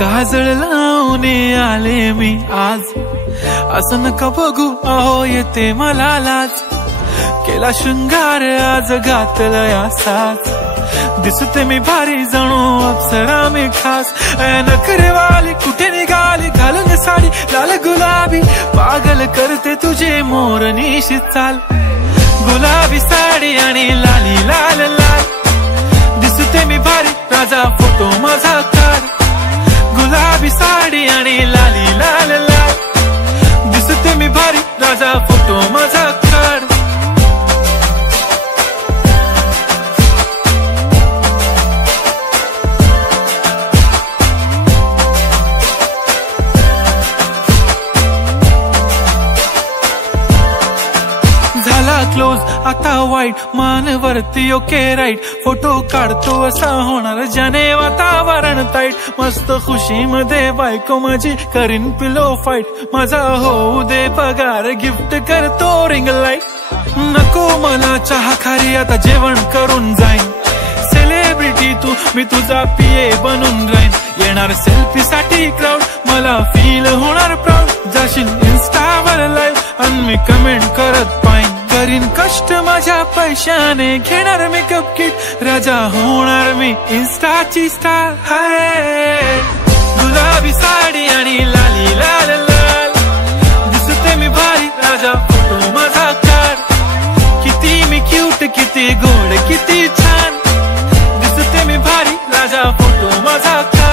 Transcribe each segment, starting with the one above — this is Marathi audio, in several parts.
काजळ लावून आले मी आज, असं नका बघू अहो येते मला लाज. केला शृंगार आज घातलाय असाच, दिसते मी भारी जणू अप्सरा मी खास. नखरेवाली कुठे निघाली घालून साडी लाल गुलाबी, पागल करते तुझे मोरनीशी चाल. गुलाबी साडी आणि लाली लाल लाल, दिसते मी भारी राजा फोटो माझा काढ. गुलाबी साडी आणि लाली लाल लाल, दिसते मी भारी राजा फोटो माझा काढ. झाला क्लोज आता वाईट, मान वरती ओके राईट. फोटो काढतो असा होणार ज्याने वातावरण ताईट. मस्त खुशी मध्ये बायको माझी करीन पिलो फाईट. माझा होऊ दे पगार गिफ्ट करतो रिंग लाईट. नको मला चहा खारी आता जेवण करून जाईन. सेलिब्रिटी तू मी तुझा पिये बनून राहीन. येणार सेल्फी साठी क्राऊड मला फील होणार प्राऊड. जाशील इन्स्टावर लाईव्ह आणि मी कमेंट करत पाईन. करीन कष्ट माझ्या पैशाने घेणार मेकअप किट. राजा होणार मी इन्स्टाची स्टार. हाय गुलाबी साडी आणि लाली लाल लाल, दिसते मी भारी राजा फोटो माझा काढ. किती मी क्यूट किती गोड किती छान, दिसते मी भारी राजा फोटो माझा काढ.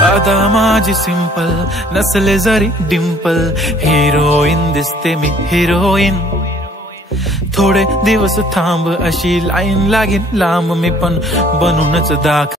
आता माझी सिंपल नसले जरी डिंपल, हिरोईन दिसते मी हिरोईन. थोडे दिवस थांब अशी लाईन लागेल लांब, मी पण बनूनच दाख.